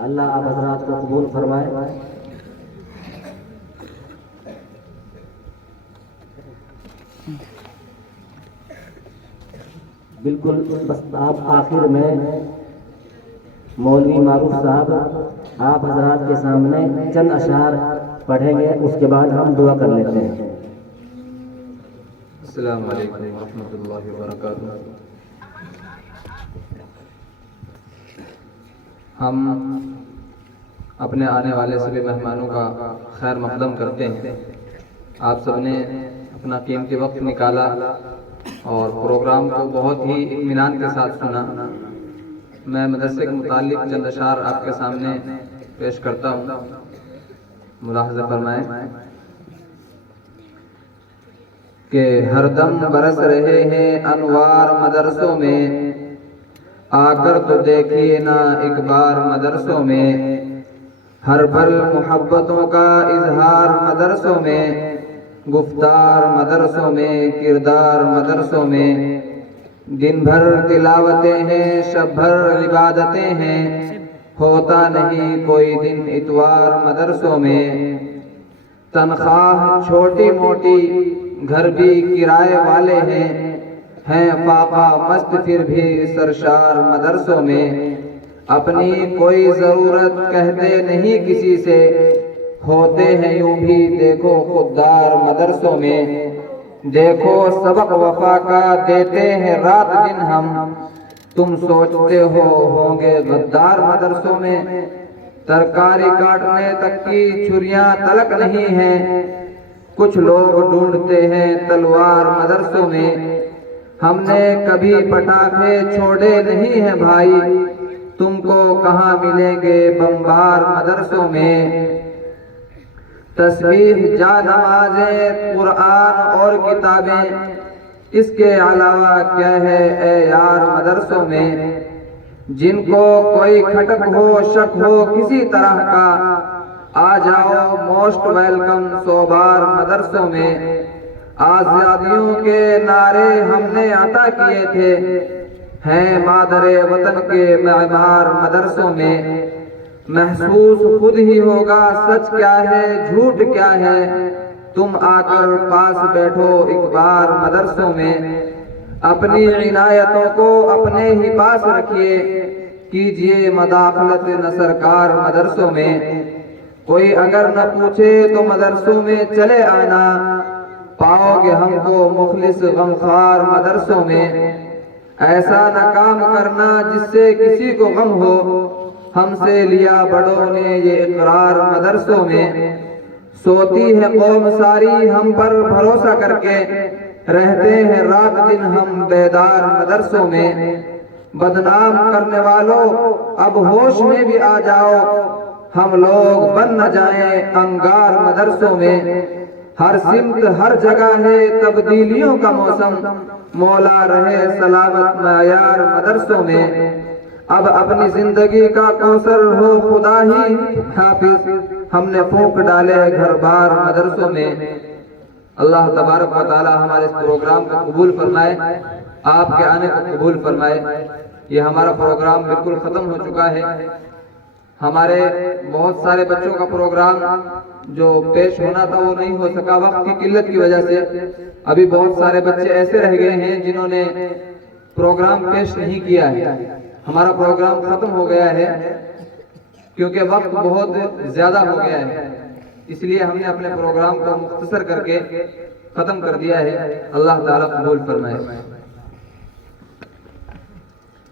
اللہ آپ حضرات کو قبول فرمائے۔ بالکل بس آپ آخر میں مولوی معروف صاحب آپ حضرات کے سامنے چند اشعار پڑھیں گے، اس کے بعد ہم دعا کر لیتے ہیں۔ السلام علیکم ورحمۃ اللہ وبرکاتہ۔ ہم اپنے آنے والے سبھی مہمانوں کا خیر مقدم کرتے ہیں۔ آپ سب نے اپنا قیمتی وقت نکالا اور پروگرام کو بہت ہی اطمینان کے ساتھ سنا۔ میں مدرسے کے متعلق چند اشعار آپ کے سامنے پیش کرتا ہوں، ملاحظہ فرمائیں کہ ہر دم برس رہے ہیں انوار مدرسوں میں، آ کر تو دیکھیے نا ایک بار مدرسوں میں، ہر پل محبتوں کا اظہار مدرسوں میں، گفتار مدرسوں میں، کردار مدرسوں میں، دن بھر تلاوتیں ہیں، شب بھر عبادتیں ہیں، ہوتا نہیں کوئی دن اتوار مدرسوں میں، تنخواہ چھوٹی موٹی گھر بھی کرائے والے ہیں فاقہ مست پھر بھی سرشار مدرسوں میں، اپنی کوئی ضرورت کہتے نہیں کسی سے، ہوتے ہیں یوں بھی دیکھو خوددار مدرسوں میں، دیکھو سبق وفا کا دیتے ہیں رات دن ہم، تم سوچتے ہو ہوں گے غدار مدرسوں میں، ترکاری کاٹنے تک کی چھریاں تلک نہیں ہیں، کچھ لوگ ڈھونڈتے ہیں تلوار مدرسوں میں، ہم نے کبھی پٹاخے چھوڑے نہیں ہیں بھائی، تم کو کہاں ملیں گے بمبار مدرسوں میں، تسبیح جا نمازیں قرآن اور کتابیں، اس کے علاوہ کیا ہے اے یار مدرسوں میں، جن کو کوئی کھٹک ہو شک ہو کسی طرح کا، آ جاؤ موسٹ ویلکم 100 بار مدرسوں میں، آزادیوں کے نعرے ہم نے عطا کیے تھے، ہیں مادر وطن کے معمار مدرسوں میں، محسوس خود ہی ہوگا سچ کیا ہے جھوٹ کیا ہے، تم آ کر پاس بیٹھو ایک بار مدرسوں میں، اپنی عنایتوں کو اپنے ہی پاس رکھیے، کیجئے مداخلت نہ سرکار مدرسوں میں، کوئی اگر نہ پوچھے تو مدرسوں میں چلے آنا، پاؤ گے ہم کو مخلص غمخوار مدرسوں میں، ایسا نہ کام کرنا جس سے کسی کو غم ہو، ہم سے لیا بڑوں نے یہ اقرار مدرسوں میں، سوتی ہے قوم ساری ہم پر بھروسہ کر کے، رہتے ہیں رات دن ہم بیدار مدرسوں میں، بدنام کرنے والوں اب ہوش میں بھی آ جاؤ، ہم لوگ بن نہ جائیں انگار مدرسوں میں، ہر سمت ہر جگہ ہے تبدیلیوں کا موسم، مولا رہے سلامت معیار مدرسوں میں، اب اپنی زندگی کا کوثر ہو خدا ہی حافظ، ہم نے پھونک ڈالے گھر بار مدرسوں میں۔ اللہ تبارک و تعالی ہمارے اس پروگرام کو قبول فرمائے، آپ کے آنے کو قبول فرمائے۔ یہ ہمارا پروگرام بالکل ختم ہو چکا ہے، ہمارے بہت سارے بچوں کا پروگرام جو پیش ہونا تھا وہ نہیں ہو سکا وقت کی قلت کی وجہ سے، ابھی بہت سارے بچے ایسے رہ گئے ہیں جنہوں نے پروگرام پیش نہیں کیا ہے، ہمارا پروگرام ختم ہو گیا ہے کیونکہ وقت بہت زیادہ ہو گیا ہے، اس لیے ہم نے اپنے پروگرام کو مختصر کر کے ختم کر دیا ہے۔ اللہ تعالیٰ قبول فرمائے۔